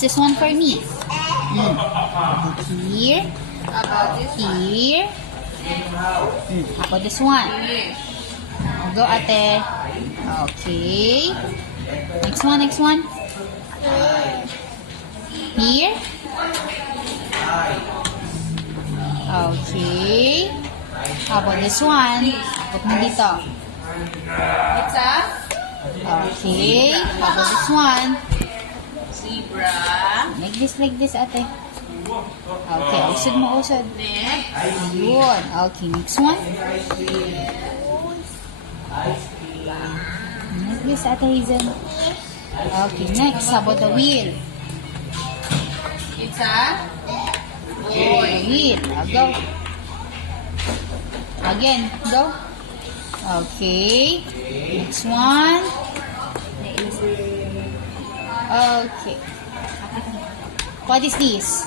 this is one for me. Here. Here. How about this one? Go, ate. Okay. Next one, next one. Here. Okay. How about this one? Put mo dito. Okay. How about this one? Zebra. Like this, ate. Okay, usod mo, usod. Next. Ayun. Okay, next one. Like this, ate Hazel. Okay, next. How about the wheel? It's a boy. Wheel. Go. Again, go. Okay. Next one. Okay. What is this?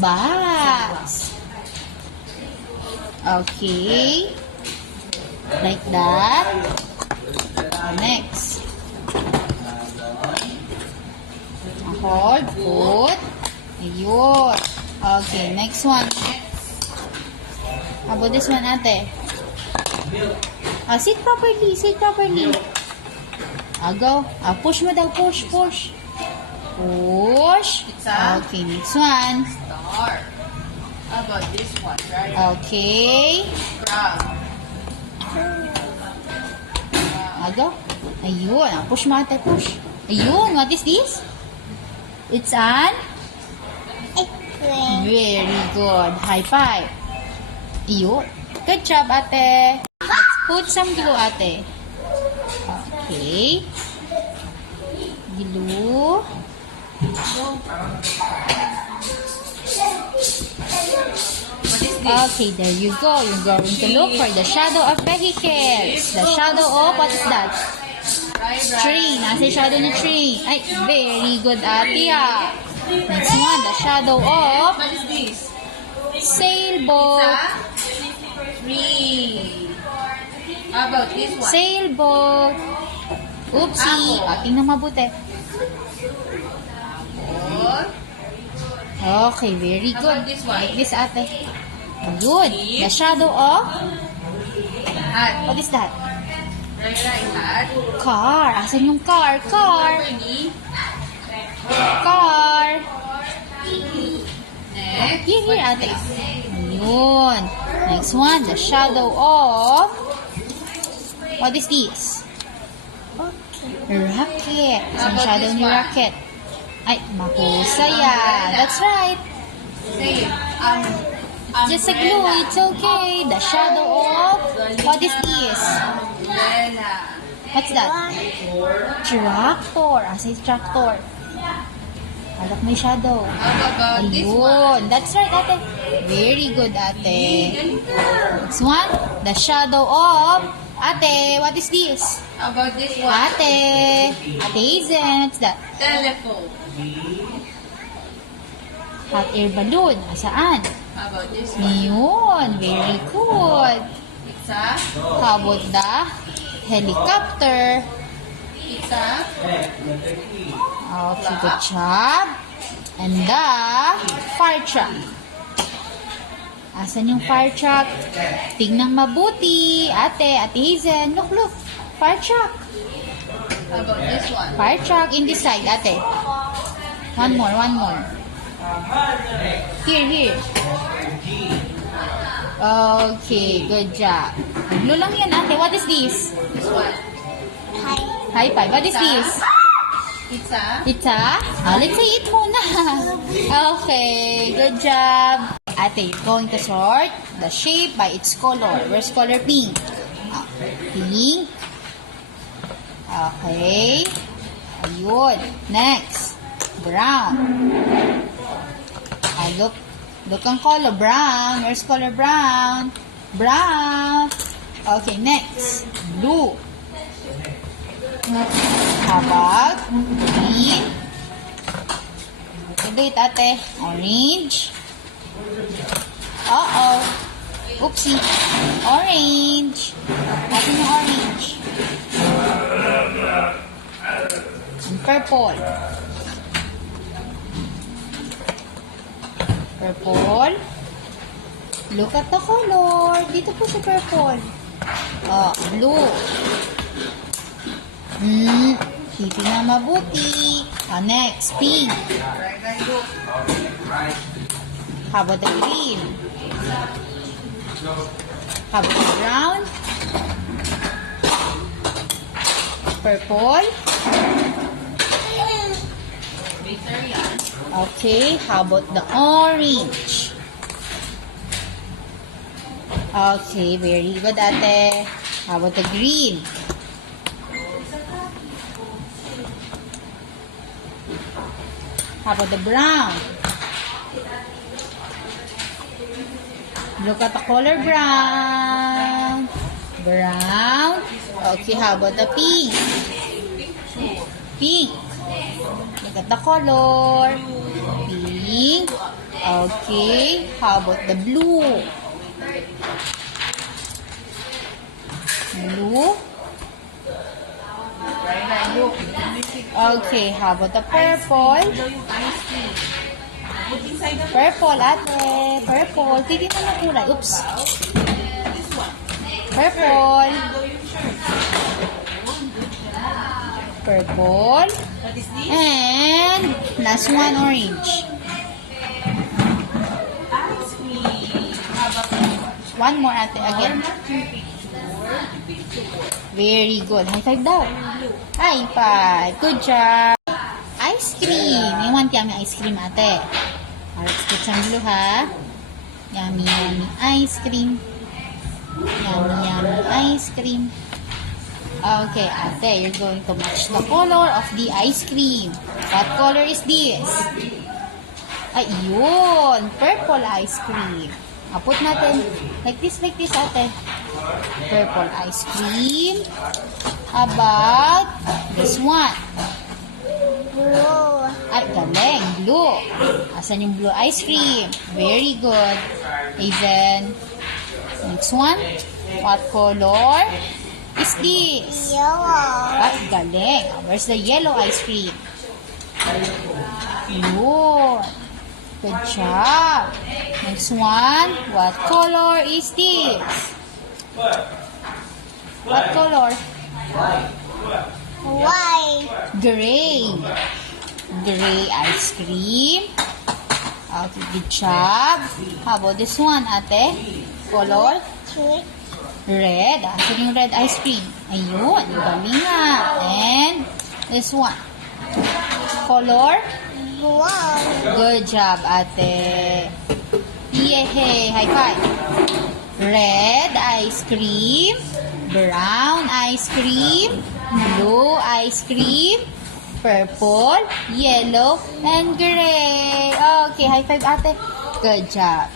Box. Okay. Like that. Next. Hold, put. Ayun. Okay, next one. How about this one, ate? Sit properly, sit properly. Go. Push mo daw, push, push. Push. Okay, next one. Star. How about this one? Right? Okay. Crab. Go. Ayun. Push mo, ate, push. Ayun, what is this? It's an eggplant. Very good. High five. Ayun. Good job, ate. Let's put some glue, ate. Okay. Glue. What is this? Okay, there you go. You're going to look for the shadow of vehicles. The shadow of, what is that? Tree. Nasa yung shadow ng tree. Ay, very good, ate. Next one, the shadow of What is this? sailboat. Tree. How about this one? Sailboat. Oopsie. Tingnan mabuti. Or, Okay, very How good. about this one? Like this, ate. Good. The shadow of, hat. what is that? Right, hat. Car. Asan yung car? Car. Ready? Car. Next. Here, ate. Ayun. Next one, the shadow of, what is this? Rocket. How Asan about shadow this ni one? rocket? Ay, mahusaya. That's right. Say it. Just a glue, it's okay. The shadow of, what is this? Umbrella. What's that? Tractor. Asa yung tractor? Alak may shadow. How about this one? Ayun. That's right, ate. Very good, ate. Next one, the shadow of, ate, what is this? How about this one? Ate. Ate Hazen, what's that? Telephone. Hot air balloon. Asaan? How about this one? Ayun. Very good. It's a, How about the helicopter? it's a, Okay, good job. And the fire truck. Asan yung fire truck? Tingnan mabuti. Ate Hazen. Look, look. Fire truck. how about this one? Fire truck in this side, ate. One more, one more. Here, here. Okay, good job. Blue lang yan, ate. What is this? This one. High five. What is this? It's a, It's a? Let's say it muna. Okay, good job. Ate, you're going to sort the shape by its color. Where's color pink? Pink. Okay. Ayun. Next. Brown. Look ang color. Brown. Where's color brown? Brown. Okay, next. Blue. How about green? Wait, ate. Orange. Uh-oh. Oopsie. Orange. Atin yung orange. And purple. Purple. Look at the color. Dito po si purple. Blue. Hindi na mabuti. Next, pink. How about the green? How about the brown? Purple. Bitter yan. Okay, how about the orange? Okay, very good, ate. How about the green? How about the brown? Look at the color brown. Brown. Okay, how about the pink? Pink. Look at the color. Pink. Okay, how about the blue? Blue. Okay, how about the purple? Purple, ate. Purple. Titignan na kulay. Oops. Purple. Purple. What is this? And last one, orange. Ice cream. How about this one? One more, ate, again. Very good. High five daw. High five. Good job. Ice cream. You want yummy ice cream, ate? Let's put some blue, ha? Yummy, yummy ice cream. Yummy, yummy ice cream. Okay, ate, you're going to match the color of the ice cream. What color is this? Ayun, purple ice cream. Put natin like this, ate. Purple ice cream. How about this one? Blue. Ay, galing. Blue. Asan yung blue ice cream? Very good. Hazen. Next one. What color is this? Yellow. Ay, galing. Where's the yellow ice cream? Yun. Good job. Next one. What color is this? What color? White. Gray. Gray ice cream. Okay, good job. How about this one, ate? Color? Sweet. Red. Asan yung red ice cream? Ayun, galing nga. And this one. Color? Brown. Good job, ate. Yay! High five. Red ice cream. Brown ice cream. Blue ice cream. Purple, yellow, and gray. Okay, high five, ate. Good job.